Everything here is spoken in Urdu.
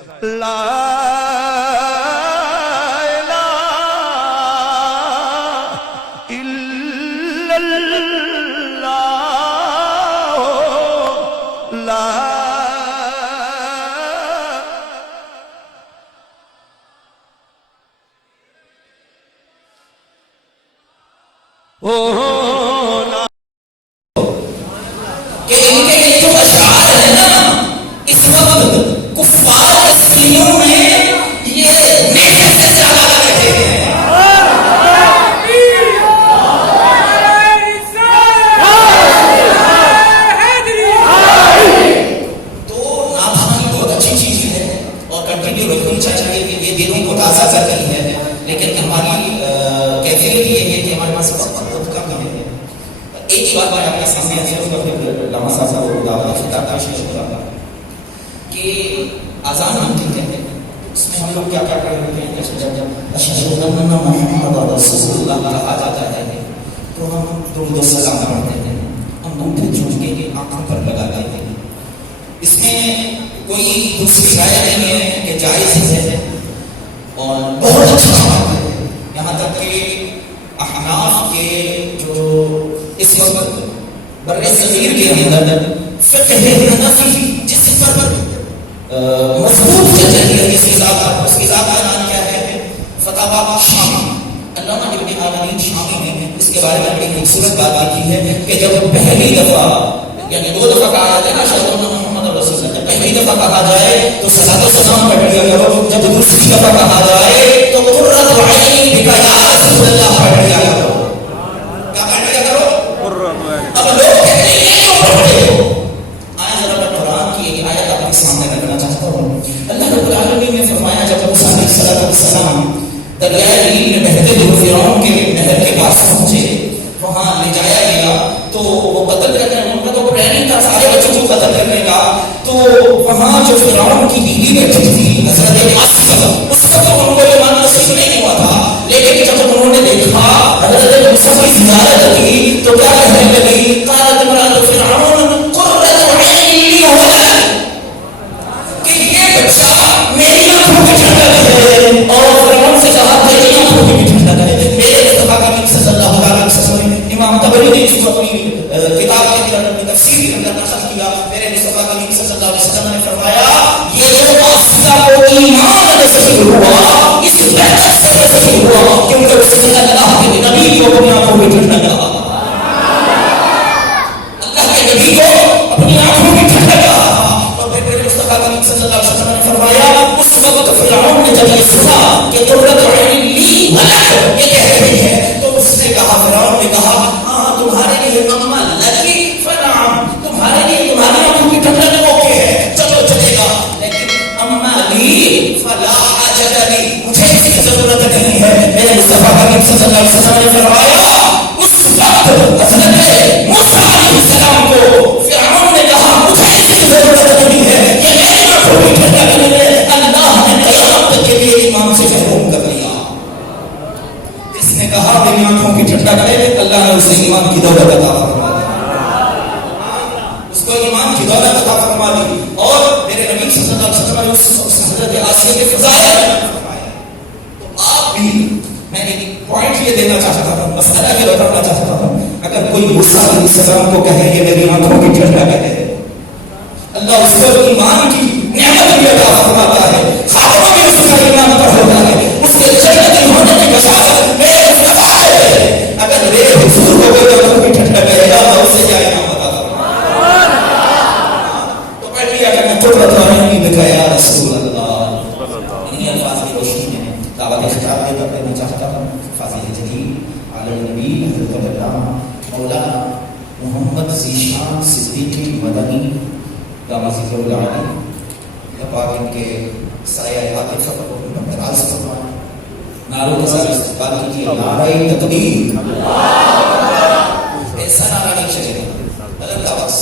لا الہ الا اللہ لا کہ ان کے یہ جو اشعار ہے نا اس وقت کفار کے سینوں میں یہ میٹھے سے زیادہ لگتے ہیں. تو نابھانی بہت اچھی چیز ہے اور کنٹینیو رکھنی چاہیے کہ یہ دلوں کو تازہ کرتی ہے، لیکن ہماری کیفیت یہ ہے کہ ہمارے پاس وقت بہت کم ہے. ایک ہی بات میں آپ کے سامنے لمحہ صاحب کو دعوت خطاب پیش کرتا ہوں کہ اذان ہوتی ہے اس میں ہم لوگ کیا کیا کر رہے ہیں کہ جب اشہد ان محمد رسول اللہ کہا جاتا ہے تو ہم درود و سلام پڑھتے ہیں، ہم انگوٹھے جھک کے آنکھوں پر لگاتے ہیں. اس میں کوئی دوسری رائے نہیں ہے کہ جائز ہے اور بہت اچھا بات ہے. یہاں تک کہ احناف کے جو اس وقت بر صغیر کے اندر فقہ حنفی جس پر مضبوط چل رہی ہے اس کی ذات کا نام کیا ہے؟ فتاوی شامی. علامہ ابن عابدین شامی نے اس کے بارے میں بڑی خوبصورت بات کی ہے کہ جب پہلی دفعہ یعنی دو دفعہ کہا جاتا ہے نا اشہد ان محمد رسول اللہ، جب پہلی دفعہ کہا جائے تو صلاۃ و سلام پڑھ لیا کرو، جب دوسری دفعہ کہا جائے تو قرۃ عینی بک یا رسول اللہ پڑھ لیا کرو. کیا پڑھ لیا کرو؟ اب لوگ کہتے ہیں یہ کیوں پڑھتے ہو؟ آئے ذرا میں قرآن کی ایک آیت آپ کے سامنے رکھنا چاہتا ہوں. اللہ رب العالمین نے فرمایا جب موسیٰ علیہ السلام دریائے نیل میں بہتے ہوئے فرعون کے نہر کے پاس پہنچے، وہاں لے جایا گیا تو وہ قتل کرنے ان کا تو پلاننگ تھا سارے بچوں کو قتل کرنے کا. تو وہاں جو فرعون کی بیوی بیٹھی تھی حضرت آسیہ، اس وقت ان کو ایمان نصیب نہیں ہوا تھا، لیکن جب انہوں نے دیکھا حضرت موسیٰ کی زیارت کی تو کیا کہنے لگی؟ قالت امرأۃ فرعون قرۃ عین لی ولد، کہ یہ بچہ میری آنکھوں کی ٹھنڈک ہے. اور فرعون سے کہا تیری آنکھوں کی بھی ٹھنڈک ہے. میرے مصطفیٰ کریم صلی اللہ علیہ وسلم نے امام طبری نے اس کو اپنی کتاب کے اندر اپنی تفسیر کے اندر نقل کیا. میرے مصطفیٰ کریم صلی اللہ علیہ وسلم نے فرمایا یہ جو آسیہ کو ایمان نصیب ہوا اس برکت سے نصیب ہوا کیونکہ اس نے اللہ کے نبی کو اپنی آنکھوں میں ٹھنڈک کہا. اللہ کے نبی کو اپنی آنکھوں میں ٹھنڈک کہا. اور پھر میرے مصطفیٰ کریم صلی اللہ علیہ وسلم نے فرمایا اس وقت فرعون نے جب یہ سنا کہ قرۃ عین لی ولد یہ کہہ رہی ہے تو اس نے کہا، فرعون نے کہا ہاں تمہارے لیے اما لکی فنعم، تمہارے لیے تمہاری آنکھوں کی ٹھنڈک اوکے ہے چلو چلے گا، لیکن اما لی فلا حاجت لی، مجھے اس کی ضرورت نہیں ہے. میرے مصطفیٰ کریم صلی اللہ علیہ وسلم نے فرمایا اس وقت حضرت موسیٰ علیہ السلام کو فرعون نے کہا مجھے اس کی ضرورت نہیں ہے، یہ میری آنکھوں کی ٹھنڈک ہے. اللہ نے قیامت کے لیے امام سے محروم کر دیا. جس نے کہا میری آنکھوں کی ٹھنڈک ہے اللہ نے اسے ایمان کی دولت عطا فرما دی، اس کو ایمان کی دولت عطا فرما دی. اور میرے نبی صلی اللہ علیہ وسلم نے اس حضرت آسیہ کے فضائل فرمایا. تو آپ بھی میں ایک پوائنٹ یہ دینا چاہتا ہوں، مسئلہ یہ بتانا چاہتا ہوں، اگر کوئی موسیٰ علیہ السلام کو کہے کہ میری آنکھوں کی ٹھنڈک ہے، اللہ اس کو ایمان کی نعمت بھی عطا فرماتا ہے، خاتمہ بھی اس کا ایمان پر ہوتا ہے، اس کے جنتی ہونے کی بشارت میرے مصطفیٰ کو ہے. اگر میرے حضور کو کوئی آنکھوں کی ٹھنڈک ہے اللہ اسے کیا انعام عطا فرمائے. تو پڑھ لیا کرنا قرۃ عین بک یا رسول اللہ. انہی الفاظ کی روشنی میں دعوت خطاب دے کر دینا چاہتا ہوں. فاضل جلیل علی نبی حضرت علامہ مولانا محمد ذیشان صدیقی مدنی دامہ ذکر العالی پاک ان کے سایہ عاطفت کو راز فرمائے. نعرہ تسلیم استقبال کیجیے. نعرہ تکبیر، ایسا نعرہ نہیں چلے گا، غلط آواز.